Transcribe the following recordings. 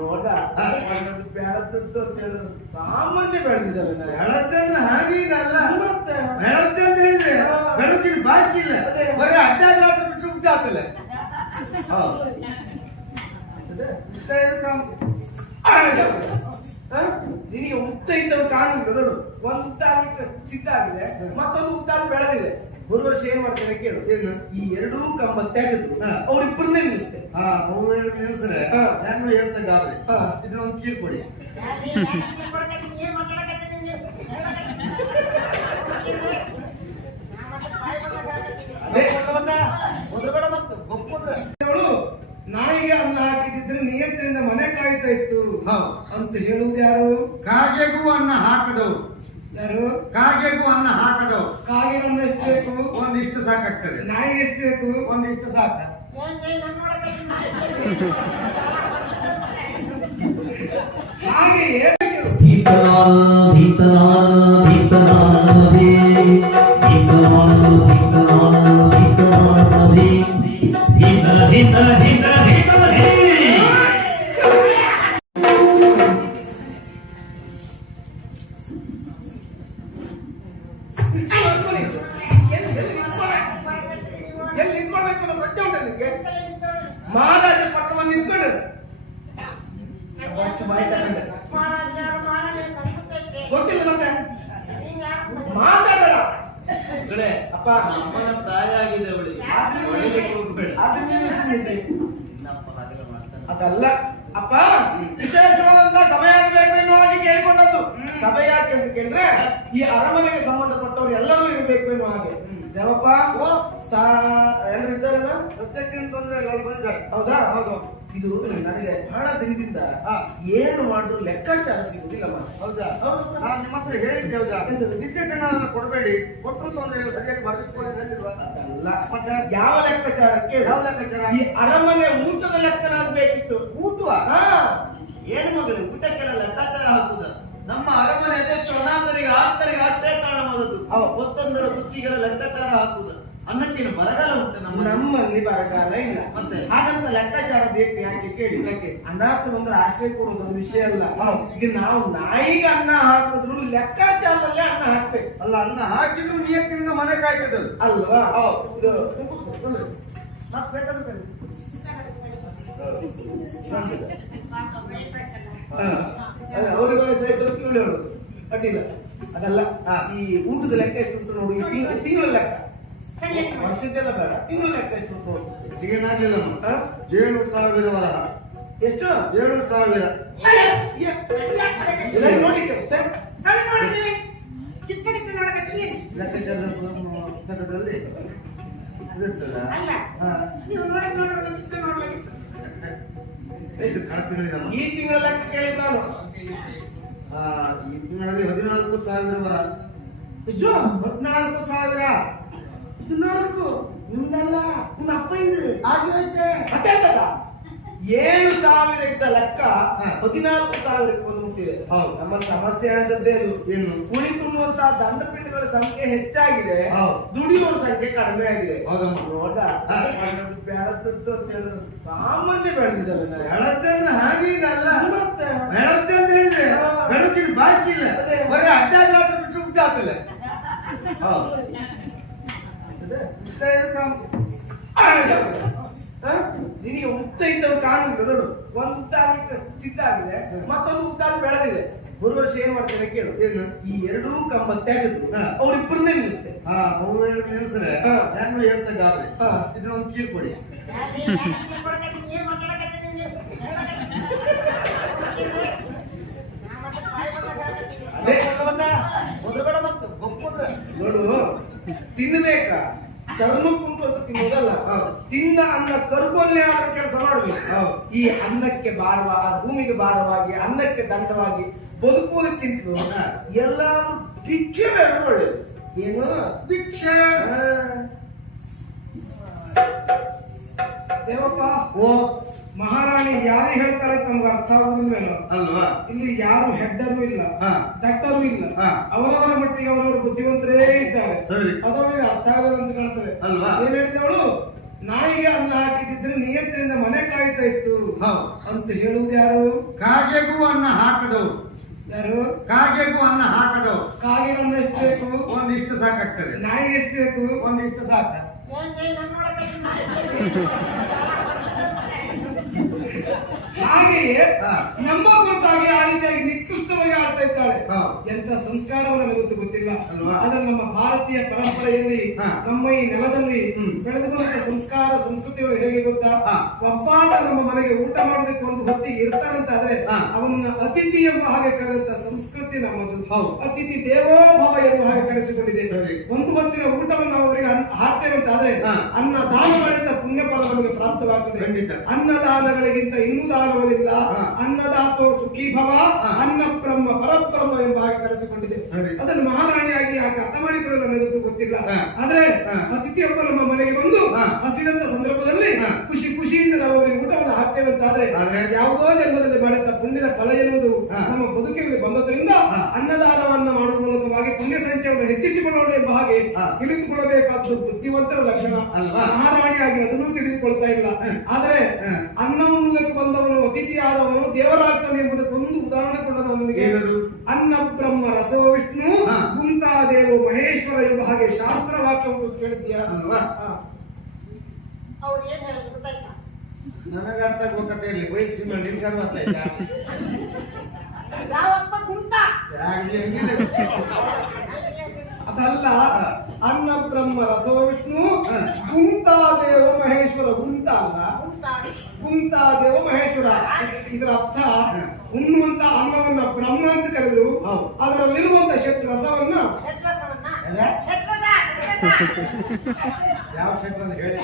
ನೋಡ ಬೆಳದ್ದು ಸಾಮಾನ್ಯ ಬೆಳೆದಿದ್ದಾವೆ. ಬೆಳತ್ತಂದ್ರೆ ಹಾಗೀಗಲ್ಲ, ಮತ್ತೆ ಬೆಳತ್ತೆ ಅಂತ ಹೇಳಿದ್ರೆ ಬೆಳಕಿನ ಬಾಕಿ ಇಲ್ಲ, ಬರೀ ಅಡ್ಡಾದ ಬಿಟ್ಟು ಉದ್ದಾತಲ್ಲ. ನಿನಗೆ ಉದ್ದ ಇದ್ದವ್ರು ಕಾಣುದಿಲ್ಲ ನೋಡು. ಒಂದಾಗಿ ಸಿದ್ಧ ಆಗಿದೆ, ಮತ್ತೊಂದು ಉದ್ದಾಗಿ ಬೆಳೆದಿದೆ. ಒಂದು ವರ್ಷ ಏನ್ ಮಾಡ್ತೇನೆ ಕೇಳು, ಈ ಎರಡೂ ಕಂಬ ತೆಗೆದು ಅವ್ರಿಬ್ಬರನ್ನೇ ನಿಲ್ಲಿಸ್ತೇನೆ. ಅವ್ರು ನಿಲ್ಸ್ರೆ ಹೆಂಗ ಹೇಳ್ತಾ ಗಾಬರಿ. ಇದನ್ನ ಒಂದು ಕೀರ್ ಕೊಡಿ. ನಾಯಿಗೆ ಅನ್ನ ಹಾಕಿದ್ರೆ ನಿಯಂತ್ರಣದಿಂದ ಮನೆ ಕಾಯ್ತಾ ಇತ್ತು ಅಂತ ಹೇಳುವುದು ಯಾರು? ಕಾಗೆಗೂ ಅನ್ನ ಹಾಕದವ್ರು. ಯಾರು? ಕಾಗೆಗೂ ಅನ್ನ ಹಾಕದವ್ರು. ಕಾಗೆ ಅನ್ನ ಎಷ್ಟು ಬೇಕು? ಒಂದಿಷ್ಟು ಸಾಕಾಗ್ತದೆ. ನಾಯಿಗೆ ಎಷ್ಟು ಬೇಕು? ಒಂದಿಷ್ಟು ಸಾಕ. ಹಾಗೆಯೇ ಮಹಾರಾಜ ಪಕ್ಕ ಬಂದು ನಿಂತ್ಕೊಂಡು ಗೊತ್ತಿಲ್ಲ ಮತ್ತೆ ಮಾತಾಡಬೇಡ. ಅಪ್ಪ ಅಮ್ಮನ ಪ್ರಾಯ ಆಗಿದೆ ಅವಳಿಗೆ, ಅದಲ್ಲ ಅಪ್ಪ, ವಿಶೇಷವಾದಂತ ಸಭೆ ಆಗಬೇಕು ಎನ್ನುವ ಹಾಗೆ ಕೇಳಿಕೊಂಡದ್ದು. ಸಭೆ ಯಾಕೆ ಅಂತ ಕೇಳಿದ್ರೆ ಈ ಅರಮನೆಗೆ ಸಂಬಂಧಪಟ್ಟವರು ಎಲ್ಲರೂ ಇರಬೇಕು ಎನ್ನುವ ಹಾಗೆ. ದೇವಪ್ಪ ಎಲ್ಲರೂ ಇದ್ದಾರಲ್ಲ, ಸತ್ಯಕ್ಕೆ ತೊಂದ್ರೆ ಇಲ್ಲ, ಅಲ್ಲಿ ಬಂದಿದ್ದಾರೆ. ಹೌದಾ? ಹೌದು. ಇದು ನನಗೆ ಬಹಳ ದಿನದಿಂದ ಏನು ಮಾಡಿದ್ರು ಲೆಕ್ಕಾಚಾರ ಸಿಗುದಿಲ್ಲ. ಹೌದಾ? ನಾನು ನಿಮ್ಮ ಹತ್ರ ಹೇಳಿದ್ದೆ. ಹೌದಾ? ವಿದ್ಯೆ ಕಣ್ಣನ್ನ ಕೊಡಬೇಡಿ, ಕೊಟ್ಟರು ತೊಂದ್ರೆ ಇಲ್ಲ, ಸರಿಯಾಗಿ ಬರ್ದಿಟ್ಕೊಳ್ಳಿಲ್ವಾ? ಅದಲ್ಲ. ಮತ್ತೆ ಯಾವ ಲೆಕ್ಕಾಚಾರಕ್ಕೆ? ಯಾವ ಲೆಕ್ಕಾಚಾರ? ಈ ಅರಮನೆ ಊಟದ ಲೆಕ್ಕನಾಗಬೇಕಿತ್ತು. ಊಟವಾ? ಏನು ಮಗಳು, ಊಟಕ್ಕೆಲ್ಲ ಲೆಕ್ಕಾಚಾರ ಹಾಕುದ? ನಮ್ಮ ಅರಮನೆ ಅದೆಷ್ಟು ಅನಾಥರಿಗೆ ಆಪ್ತರಿಗೆ ಆಶ್ರಯ ತಾಣ ಮಾಡೋದು, ಮತ್ತೊಂದರ ಸುತ್ತಿಗೆಲ್ಲ ಲೆಕ್ಕಾಚಾರ ಹಾಕುದ? ಅನ್ನಕ್ಕೇನು ಬರಗಾಲ ಉಂಟು ನಮ್ಮಲ್ಲಿ ಬರಗಾಲ ಇಲ್ಲ. ಮತ್ತೆ ಹಾಗಂತ ಲೆಕ್ಕಾಚಾರ ಬೇಕು. ಯಾಕೆ ಕೇಳಿ, ಅನಾಥ ಬಂದ್ರೆ ಆಶ್ರಯ ಕೊಡೋದು ಒಂದು ವಿಷಯ ಅಲ್ಲ. ಈಗ ನಾವು ನಾಯಿಗೆ ಅನ್ನ ಹಾಕಿದ್ರು ಲೆಕ್ಕಾಚಾರದಲ್ಲೇ ಅನ್ನ ಹಾಕ್ಬೇಕು. ಅಲ್ಲ, ಅನ್ನ ಹಾಕಿದ್ರು ನಿಯತ್ತಿನಿಂದ ಮನೆ ಕಾಯ್ತದದು ಅಲ್ವಾ? ಅವರಿಗೆಲ್ಲ ಸಹಿತ ಹೇಳೋದು ಅಡ್ಡಿಲ್ಲ. ಅದಲ್ಲ, ಈ ಊಟದ ಲೆಕ್ಕ ಎಷ್ಟು ಉಂಟು ನೋಡಿ. ತಿಂಗಳ ಲೆಕ್ಕ, ವರ್ಷದ್ದೆಲ್ಲ ಬೇಡ, ತಿಂಗಳ ಲೆಕ್ಕ ಎಷ್ಟು ಉಂಟು? ಸಿಗನಾಗ್ಲಿಲ್ಲ. 7,000 ವರಹ. ಎಷ್ಟು? 7,000. ಲೆಕ್ಕಾಚಾರದ ಪುಸ್ತಕದಲ್ಲಿ ಇರುತ್ತಲ್ಲ. ಎಷ್ಟು ಕಣತಿಗಳಿದಮ್ಮ? ಈ ತಿಂಗಳ ಲೆಕ್ಕ ಕೇಳಿದ್ ನಾನು. ಈ ತಿಂಗಳಲ್ಲಿ 14,000 ವರ. ಎಷ್ಟು? 14,000. 14 ನಿಮ್ದಲ್ಲ, ನಿಮ್ಮ ಅಪ್ಪ ಇಂದು ಹಾಗೆ ಹೋಯ್ತೆ. ಮತ್ತೆ 7,000 ಇದ್ದ ಲೆಕ್ಕ 14,000ಕ್ಕೆ ಬಂದು ಮುಟ್ಟಿದೆ. ನಮ್ಮ ಸಮಸ್ಯೆ ಆದದ್ದೇ ಅದು. ಏನು? ಕುಳಿ ತುಂಬುವಂತಹ ದಂಡಪಿಂಡಗಳ ಸಂಖ್ಯೆ ಹೆಚ್ಚಾಗಿದೆ, ದುಡಿಯುವ ಸಂಖ್ಯೆ ಕಡಿಮೆ ಆಗಿದೆ. ನೋಡ ಬೆಳದ್ದು ಸಾಮಾನ್ಯ ಬೆಳೆದಿದ್ದಾವೆ. ಬೆಳತ್ತಂದ್ರೆ ಹಾಗೀಗಲ್ಲ, ಮತ್ತೆ ಬೆಳತ್ತೆ ಅಂತ ಹೇಳಿದ್ರೆ ಬೆಳಕಿನ ಬಾಕಿ ಇಲ್ಲ, ಬರೀ ಅಡ್ಡಾದ ಬಿಟ್ಟು ಉದ್ದಾತಲ್ಲ. ನಿನಗೆ ಉದ್ದ ಇದ್ದವ್ರು ಕಾಣುದಿಲ್ಲ ನೋಡು. ಒಂದಾಗಿ ಸಿದ್ಧ ಆಗಿದೆ, ಮತ್ತೊಂದು ಉದ್ದಾಗಿ ಬೆಳೆದಿದೆ. ಒಂದು ವರ್ಷ ಏನ್ ಮಾಡ್ತೇನೆ ಕೇಳು, ಈ ಎರಡೂ ಕಂಬ ತೆಗೆದು ಅವ್ರಿಬ್ಬರನ್ನೇ ನಿಲ್ಲಿಸ್ತೇನೆ. ಅವ್ರು ನಿಲ್ಸ್ರೆ ಹೆಂಗ ಹೇಳ್ತಾ ಗಾಬರಿ. ಇದನ್ನ ಒಂದು ಕೀರ್ ಕೊಡಿ. ನೋಡು, ತಿನ್ನಬೇಕಾ ಕರ್ಮಕ್ಕುಂಟು ಅಂತ ತಿನ್ನೋದಲ್ಲ, ತಿಂದ ಅನ್ನ ಕರ್ಕೊಂಡೇ ಆದ ಕೆಲಸ ಮಾಡಬೇಕು. ಈ ಅನ್ನಕ್ಕೆ ಭಾರವಾಗಿ, ಭೂಮಿಗೆ ಭಾರವಾಗಿ, ಅನ್ನಕ್ಕೆ ದಂಡವಾಗಿ ಬದುಕುವುದಕ್ಕಿಂತಲೂ ಎಲ್ಲಾದ್ರೂ ಭಿಕ್ಷೆ ಬೇಡ. ಒಳ್ಳೇದು. ಏನು ಭಿಕ್ಷೆ? ದೇವಪ್ಪ, ಮಹಾರಾಣಿ ಯಾರು ಹೇಳ್ತಾರೆ ನಮ್ಗೆ ಅರ್ಥ ಆಗುದಿಲ್ವೇನೋ ಅಲ್ವಾ? ಇಲ್ಲಿ ಯಾರು ಹೆಡ್ಡರು ಇಲ್ಲ, ದಟ್ಟರು ಇಲ್ಲ, ಅವರವರ ಮಟ್ಟಿಗೆ ಅವರವರು ಬುದ್ಧಿವಂತರೇ ಇದ್ದಾರೆ. ಅದವಳಿಗೆ ಅರ್ಥ ಆಗಲ್ಲ ಅಂತ ಕಾಣ್ತದೆ ಅಲ್ವಾ? ಏನ್ ಹೇಳಿದವಳು? ನಾಯಿಗೆ ಅನ್ನ ಹಾಕಿದ್ರೆ ನಿಯತ್ತಿನಿಂದ ಮನೆ ಕಾಯ್ತಾ ಇತ್ತು ಹೌದು. ಅಂತ ಹೇಳುವುದು ಯಾರು? ಕಾಗೆಗೂ ಅನ್ನ ಹಾಕದವರು. ಯಾರು? ಕಾಗೆಗೂ ಅನ್ನ ಹಾಕದವರು. ಕಾಗೆ ಅನ್ನ ಎಷ್ಟು ಬೇಕು? ಒಂದಿಷ್ಟು ಸಾಕಾಗ್ತದೆ. ನಾಯಿಗೆ ಎಷ್ಟು ಬೇಕು? ಒಂದಿಷ್ಟು ಸಾಕ. ಹಾಗೆಯೇ ಹಾ. ನಮ್ಮ ಕುರಿತಾಗಿ ಆ ರೀತಿಯಾಗಿ ನಿಕೃಷ್ಟವಾಗಿ ಆಡ್ತಾ ಇದ್ದಾಳೆ. ಹಾ. ಎಂತ ಸಂಸ್ಕಾರವನ್ನು ನನಗೆ ಗೊತ್ತಿಲ್ಲ. ಅಲ್ವಾ? ಆದ್ರೆ ನಮ್ಮ ಭಾರತೀಯ ಪರಂಪರೆಯಲ್ಲಿ ಹಾ. ನಮ್ಮ ಈ ನೆಲದಲ್ಲಿ ಬೆಳೆದು ಬಂದ ಸಂಸ್ಕಾರ ಸಂಸ್ಕೃತಿಗಳು ಹೇಗೆ ಗೊತ್ತಾ? ಹಾ. ಒಬ್ಬಾತ ನಮ್ಮ ಮನೆಗೆ ಊಟ ಮಾಡೋದಕ್ಕೆ ಒಂದು ಹೊತ್ತಿಗೆ ಇರ್ತಾನಂತಾದ್ರೆ ಹಾ. ಅವನನ್ನ ಅತಿಥಿ ಎಂಬ ಹಾಗೆ ಕರೆದಂತ ಸಂಸ್ಕೃತಿ ನಮ್ಮದು. ಹೌದು. ಅತಿಥಿ ದೇವೋಭವ ಎಂಬ ಹಾಗೆ ಕರೆಸಿಕೊಂಡಿದೆ. ಸರಿ. ಒಂದು ಹೊತ್ತಿನ ಊಟವನ್ನು ಅವರಿಗೆ ಹಾಕ್ತೇವೆ ಅಂತಾದ್ರೆ ಹಾ. ಅನ್ನ ದಾನ ಮಾಡಿದ ಪುಣ್ಯ ಫಲ ನಮಗೆ ಪ್ರಾಪ್ತವಾಗ್ತದೆ. ಖಂಡಿತ. ಅನ್ನದಾನಗಳಿಗಿಂತ ಇನ್ನೂ ದಾನವಲಿಲ್ಲ. ಹಾ. ಅನ್ನದಾತೋ ಸುಖೀ ಭವ, ಹಾ. ಅನ್ನ ಬ್ರಹ್ಮ ಪರಬ್ರಹ್ಮ ಎಂಬ ಹಾಗೆ ಕರೆಸಿಕೊಂಡಿದೆ. ಸರಿ. ಅದನ್ನು ಮಹಾರಾಣಿಯಾಗಿ ಯಾಕೆ ಅರ್ಥ ಮಾಡಿಕೊಳ್ಳಲು ನನಗಂತೂ ಗೊತ್ತಿಲ್ಲ. ಹಾ. ಆದ್ರೆ ಹಾ. ಅತಿಥಿಯೊಬ್ಬ ನಮ್ಮ ಮನೆಗೆ ಬಂದು ಹಾ. ಹಸಿದಂತ ಸಂದರ್ಭದಲ್ಲಿ ಹಾ. ಖುಷಿಯಿಂದ ನಾವು ಅವರಿಗೆ ಊಟವನ್ನು ಹಾಕ್ತೇವೆ ಅಂತಾದ್ರೆ ಆದ್ರೆ? ಯಾವುದೋ ಜನ್ಮದಲ್ಲಿ ಮಾಡಿದ ಪುಣ್ಯದ ಫಲ ಎನ್ನುವುದು ಹಾ. ನಮ್ಮ ಬದುಕಿನಲ್ಲಿ ಬಂದದ್ರಿಂದ ಹಾ. ಅನ್ನದಾನವನ್ನ ಮಾಡುವ ಮೂಲಕವಾಗಿ ಪುಣ್ಯ ಸಂಚಯವನ್ನು ಹೆಚ್ಚಿಸಿಕೊಳ್ಳೋಣ ಎಂಬ ಹಾಗೆ ಹಾ. ತಿಳಿದುಕೊಳ್ಳಬೇಕಾದ್ದು ಬುದ್ಧಿವಂತರ ಲಕ್ಷಣ. ಅಲ್ವಾ? ಮಹಾರಾಣಿಯಾಗಿ ಅದನ್ನು ತಿಳಿದುಕೊಳ್ತಾ ಇಲ್ಲ. ಆದ್ರೆ ಹಾ. ಅನ್ನವನ್ನುವುದಕ್ಕೆ ಬಂದವನು ಅತಿಥಿಯಾದವನು ದೇವರಾಗ್ತಾನೆ ಎಂಬುದಕ್ಕೆ ಒಂದು ಉದಾಹರಣೆ ಕೊಡ ನನಗೆ. ಏನದು? ಅನ್ನ ಬ್ರಹ್ಮ ರಸೋ ವಿಷ್ಣು ಹಾ. ಗುಂತಾದೇವೋ ಮಹೇಶ್ವರ ಎಂಬ ಹಾಗೆ ಶಾಸ್ತ್ರ ವಾಕ್ಯವನ್ನು ಕೇಳಿದ್ಯಾ? ಅಲ್ವಾ? ಹಾ. ಅವ್ರು ಏನ್ ಹೇಳಿದ್ರು ಗೊತ್ತಾಯ್ತಾ? ನನಗೆ ಅರ್ಥ ಆಗ್ಬೇಕಂತ ಹೇಳಿ ವಯಸ್ಸಿ ಮೇಲೆ ನಿನ್ಗೆ ಅರ್ಥ ಆಯ್ತಾ? ಯಾವಪ್ಪ ಕುಂತ ಯಾಕೆ ಹೆಂಗಿದೆ? ಅದಲ್ಲ. ಅನ್ನ ಬ್ರಹ್ಮ ರಸೋ ವಿಷ್ಣು ಹಾ. ಗುಂತಾದೇವ ಮಹೇಶ್ವರ. ಗುಂತ ಅಲ್ಲ, ಕುಂತ ಗುಂತಾದೇವ ಮಹೇಶ್ವರ. ಇದರ ಅರ್ಥ ಉಣ್ಣುವಂತ ಅನ್ನವನ್ನ ಬ್ರಹ್ಮ ಅಂತ ಕರೆದ್ರು. ಹೌದು. ಅದರಲ್ಲಿರುವಂತ ಷಟ್ ರಸವನ್ನ ಷಟ್ರಸವನ್ನ ಅಲ್ಲ? ಷಟ್ರಸ ಯಾವ ಶಬ್ದ ಅಂತ ಹೇಳಿ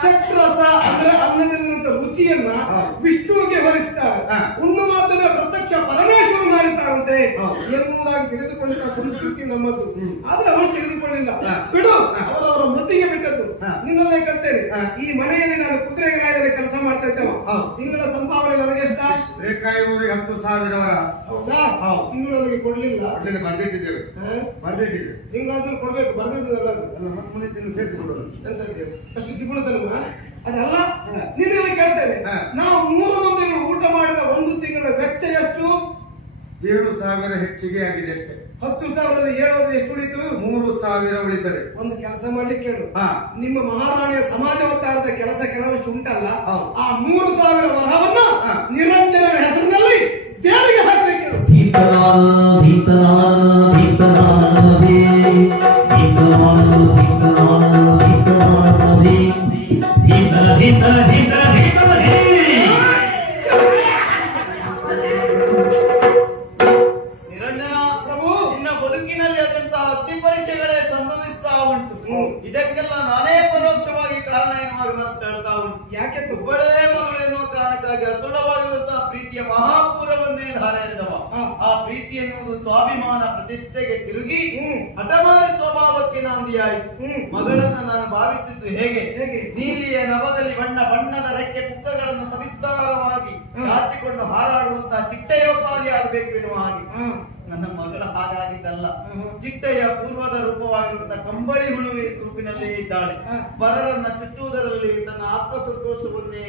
ಷಟ್ರಸ ಅಂದ್ರೆ ಅನ್ನದಲ್ಲಿರುವಂತ ರುಚಿಯನ್ನ ಹಾ. ವಿಷ್ಣುವಿಗೆ ಹೋಲಿಸ್ತಾರೆ. ಹಾ. ಉಣ್ಣು ಮಾತ್ರ ಪ್ರತ್ಯಕ್ಷ ಪರಮೇಶ್ವರನಾಗುತ್ತಾರಂತೆ ಹಾ. ಎನ್ನುವುದಾಗಿ ತಿಳಿದುಕೊಂಡಿದ್ದ ಸಂಸ್ಕೃತಿ ನಮ್ಮದು. ಹ್ಮ್. ಆದ್ರೆ ಅವರು ತಿಳಿದುಕೊಳ್ಳಿಲ್ಲ. ಹಾ. ಬಿಡು, ಹಾ. ಅವರವರ ಮತಿಗೆ ಬಿಟ್ಟದ್ದು. ಹಾ. ನಿನ್ನಲ್ಲೇ ಕರ್ತೇನೆ. ಹಾ. ಈ ಮನೆಯಲ್ಲಿ ನಾನು ಕುದುರೆಗೆ ರಾಯದಲ್ಲಿ ಕೆಲಸ ಮಾಡ್ತಾ ಇದ್ದೇವೆ. ಹೌದು. ತಿಂಗಳ ಸಂಭಾವನೆ ನನಗೆ ಎಷ್ಟ? ರೇಖಾಯಿವರಿಗೆ 10,000 ಹೌದಾ? ಹೌದು. ಇನ್ನು ನನಗೆ ಕೊಡ್ಲಿಲ್ಲ. ಒಳ್ಳೆ ಬರ್ದಿಟ್ಟಿದ್ದೇವೆ. ಹಾ? ಬರ್ದಿಟ್ಟಿದ್ದೇವೆ. ತಿಂಗಳಾದ್ರೂ ಕೊಡ್ಬೇಕು. ಬರ್ದಿಡುದಲ್ಲ ಅದು. ಅಲ್ಲ ಮತ್ತೆ ಮುಂದೆ ತಿಂಗಳು ಸೇರಿಸಿಕೊಡೋದು. ಎಂತ ಇದೆ? ಅಷ್ಟು ಜಿಗುಣತನವ? ಅದಲ್ಲ. ಹಾ. ನಿನ್ನೆಲ್ಲ ಕೇಳ್ತೇನೆ. ಹಾ. ನಾವು 3 ಮಂದಿಗಳು ಊಟ ಮಾಡಿದ ಒಂದು ತಿಂಗಳ ವೆಚ್ಚ ಎಷ್ಟು? 7,000 ಹೆಚ್ಚಿಗೆ ಆಗಿದೆ ಅಷ್ಟೇ. 10,000ರಲ್ಲಿ 7 ಎಷ್ಟು ಉಳಿತು? 3,000 ಉಳಿತದೆ. ಒಂದು ಕೆಲಸ ಮಾಡ್ಲಿಕ್ಕೆ ಕೇಳು. ಹಾ. ನಿಮ್ಮ ಮಹಾರಾಣಿಯ ಸಮಾಜವತ್ತಾರದ ಕೆಲಸ ಕೆಲವಷ್ಟು ಉಂಟಲ್ಲ, ಹೌದು. ಆ 3,000 ವರಹವನ್ನ ಹಾ. ನಿರಂಜನನ ಹೆಸರಿನಲ್ಲಿ ದೇವರಿಗೆ ಹಾಕ್ಲಿಕ್ಕೆ ಹೇಳು. ನಿರಂಜನ, ಪ್ರಭು. ನಿನ್ನ ಬದುಕಿನಲ್ಲಿ ಅತ್ಯಂತ ಅಗ್ನಿ ಪರೀಕ್ಷೆಗಳೇ ಸಂಭವಿಸ್ತಾ ಉಂಟು. ಇದಕ್ಕೆಲ್ಲ ನಾನೇ ಪರೋಕ್ಷವಾಗಿ ಕಾರಣ ಎನ್ನುವಾಗ ನಾನು ಹೇಳ್ತಾ ಉಂಟು. ಯಾಕೆ ಪ್ರಭು? ಒಬ್ಬಳೇ ಮಗಳು ಎನ್ನುವ ಕಾರಣಕ್ಕಾಗಿ ಅತುಳವಾಗಿರುವಂತಹ ಪ್ರೀತಿಯ ಮಹಾಪುರವನ್ನೇ ಧಾರೆ ಎರೆದವ. ಹಾ. ಆ ಪ್ರೀತಿ ಎನ್ನುವುದು ಸ್ವಾಭಿಮಾನ ಪ್ರತಿಷ್ಠೆಗೆ ತಿರುಗಿ ಹ್ಮ್. ಹಠಮಾರಿ ಸ್ವಭಾವಕ್ಕೆ ನಾಂದಿಯಾಯಿತು. ಹ್ಮ್. ಮಗಳನ್ನ ನಾನು ಭಾವಿಸಿದ್ದು ಹೇಗೆ? ಹೇಗೆ? ನೀಲಿಯ ನಭದಲ್ಲಿ ಬಣ್ಣ ಬಣ್ಣದ ರೆಕ್ಕೆ ಪುಕ್ಕಗಳನ್ನು ಸವಿಸ್ತಾರವಾಗಿ ಹ್ಮ್. ಚಾಚಿಕೊಂಡು ಹಾರಾಡುವಂತಹ ಚಿಟ್ಟೆಯೋಪಾದಿ ಆಗಬೇಕು ಎನ್ನುವ ಹಾಗೆ ಹಾ. ನನ್ನ ಮಗಳ ಹಾಗಾಗಿದ್ದಲ್ಲ. ಹ್ಮ್. ಚಿಟ್ಟೆಯ ಪೂರ್ವದ ರೂಪವಾಗಿರುವಂತಹ ಕಂಬಳಿ ಹುಳುವಿ ರೂಪಿನಲ್ಲೇ ಇದ್ದಾಳೆ. ಹಾ. ಪರರನ್ನ ಚುಚ್ಚುವುದರಲ್ಲಿ ತನ್ನ ಆತ್ಮಸಂತೋಷವನ್ನೇ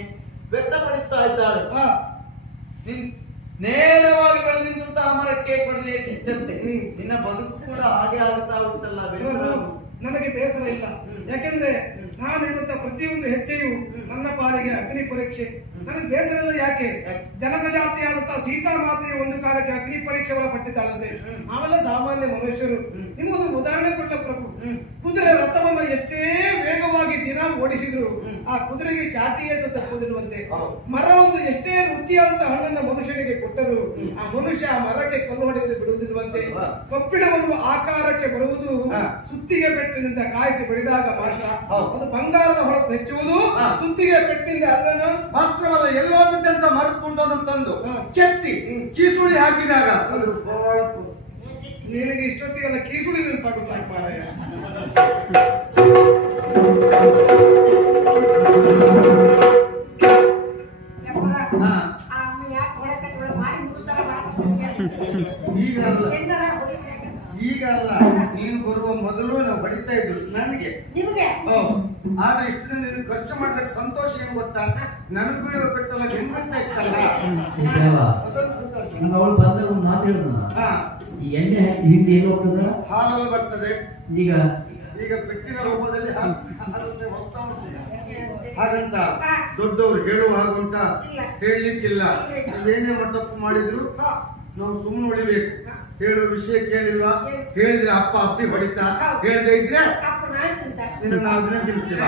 ವ್ಯಕ್ತಪಡಿಸ್ತಾ ಇದ್ದಾಳೆ. ಹಾ. ನೇರವಾಗಿ ಬೆಳೆದು ನಿಂತಹ ಮರಕ್ಕೆ ಕೊಡಲಿ ಹೆಚ್ಚಂತೆ. ಹ್ಮ್. ನಿನ್ನ ಬದುಕು ಕೂಡ ಹಾಗೆ ಆಗುತ್ತಾ ಉಂಟಲ್ಲ. ಬೇಸರ ನೋಡು, ನನಗೆ ಬೇಸರ ಇಲ್ಲ. ಯಾಕೆಂದ್ರೆ ನಾನು ಹೇಳುತ್ತಾ ಪ್ರತಿಯೊಂದು ಹೆಜ್ಜೆಯು ನನ್ನ ಪಾಲಿಗೆ ಅಗ್ನಿ ಪರೀಕ್ಷೆ. ನನಗೆ ಬೇಸರ ಇಲ್ಲ. ಯಾಕೆ? ಜನಕ ಜಾತಿಯಾದಂತಹ ಸೀತಾಮಾತೆಯ ಒಂದು ಕಾಲಕ್ಕೆ ಅಗ್ನಿ ಪರೀಕ್ಷೆ ಒಳಪಟ್ಟಿದ್ದಾಳಂತೆ. ನಾವೆಲ್ಲ ಸಾಮಾನ್ಯ ಮನುಷ್ಯರು. ನಿಮ್ಮೊಂದು ಉದಾಹರಣೆ ಕೊಟ್ಟ ಪ್ರಭು. ಕುದುರೆ ರಥವನ್ನ ಎಷ್ಟೇ ವೇಗವಾಗಿ ದಿನ ಓಡಿಸಿದ್ರು ಆ ಕುದುರೆಗೆ ಚಾಟಿ ಏಟು ತಪ್ಪುವುದಿರುವಂತೆ. ಮರವೊಂದು ಎಷ್ಟೇ ರುಚಿಯಾದಂತ ಹಣ್ಣನ್ನ ಮನುಷ್ಯನಿಗೆ ಕೊಟ್ಟರು ಆ ಮನುಷ್ಯ ಆ ಮರಕ್ಕೆ ಕಲ್ಲು ಹೊಡೆದು ಬಿಡುವುದಿರುವಂತೆ. ಕಬ್ಬಿಣವನ್ನು ಆಕಾರಕ್ಕೆ ಬರುವುದು ಸುತ್ತಿಗೆ ಪೆಟ್ಟಿನಿಂದ ಕಾಯಿಸಿ ಬೆಳೆದಾಗ ಮಾತ್ರ. ಅದು ಬಂಗಾರದ ಹೊಳಪು ಹೆಚ್ಚುವುದು ಸುತ್ತಿಗೆ ಪೆಟ್ಟಿನಿಂದ ಅಲ್ಲನ ಮಾತ್ರವಲ್ಲ, ಎಲ್ಲೋ ಬಿದ್ದಂತ ಮರಕೊಂಡು ಅದನ್ನು ತಂದು ಕೆತ್ತಿ ಕೀಸುಳಿ ಹಾಕಿದಾಗ ಅದು ಹೊಳಪು. ನಿನಗೆ ಇಷ್ಟೊತ್ತಿಗೆಲ್ಲ ಕೀಸುಳಿ ನೆನಪಾಗು ಸಾಕು ಮಾರಾಯ. ಈಗ ಅಲ್ಲ, ಈಗ ಅಲ್ಲ, ನೀನು ಬರುವ ಮೊದಲು ನಾವು ಹೊಡಿತಾ ಇದ್ರು ನನಗೆ. ನಿಮ್ಗೆ ಆದ್ರೆ ಇಷ್ಟು ದಿನ ನೀನು ಖರ್ಚು ಮಾಡಿದಾಗ ಸಂತೋಷ ಏನ್ ಗೊತ್ತಾ, ನನಗ್ ಬೀಳುವ ಪೆಟ್ಟಲ್ಲ ನಿಮ್ಗಂತ ಇತ್ತಲ್ಲ, ಅದೊಂದು ಸಂತೋಷ. ನಂಗೆ ಅವಳು ಬಂದಾಗ ಒಂದು ಮಾತು ಹೇಳಿದ್ನ, ಹಾ, ಈ ಎಣ್ಣೆ ಹಾಕಿ ಹಿಂಡಿ ಏನು ಹೋಗ್ತದ ಹಾಲಲ್ಲಿ ಬರ್ತದೆ. ಈಗ ಈಗ ಪೆಟ್ಟಿನ ರೂಪದಲ್ಲಿ ಹಾಲಲ್ಲಿ ಹೋಗ್ತಾ ಉಂಟು. ಹಾಗಂತ ದೊಡ್ಡವರು ಹೇಳುವ ಹಾಗಂತ ಹೇಳಲಿಕ್ಕಿಲ್ಲ. ನೀವೇನೇ ತಪ್ಪು ಮಾಡಿದ್ರು ನಾವು ಸುಮ್ಮನೆ ಉಳಿಬೇಕು. ಹೇಳುವ ವಿಷಯ ಕೇಳಿಲ್ವಾ, ಹೇಳಿದ್ರೆ ಅಪ್ಪ ಅಪ್ಪಿ ಹೊಡಿತಾ, ಹೇಳದೆ ಇದ್ರೆ ಅಪ್ಪ ನಾಯ್ತು ಅಂತ ನಿನ್ನ ನಾವು ದಿನ ತಿಳಿಸ್ತೀರ.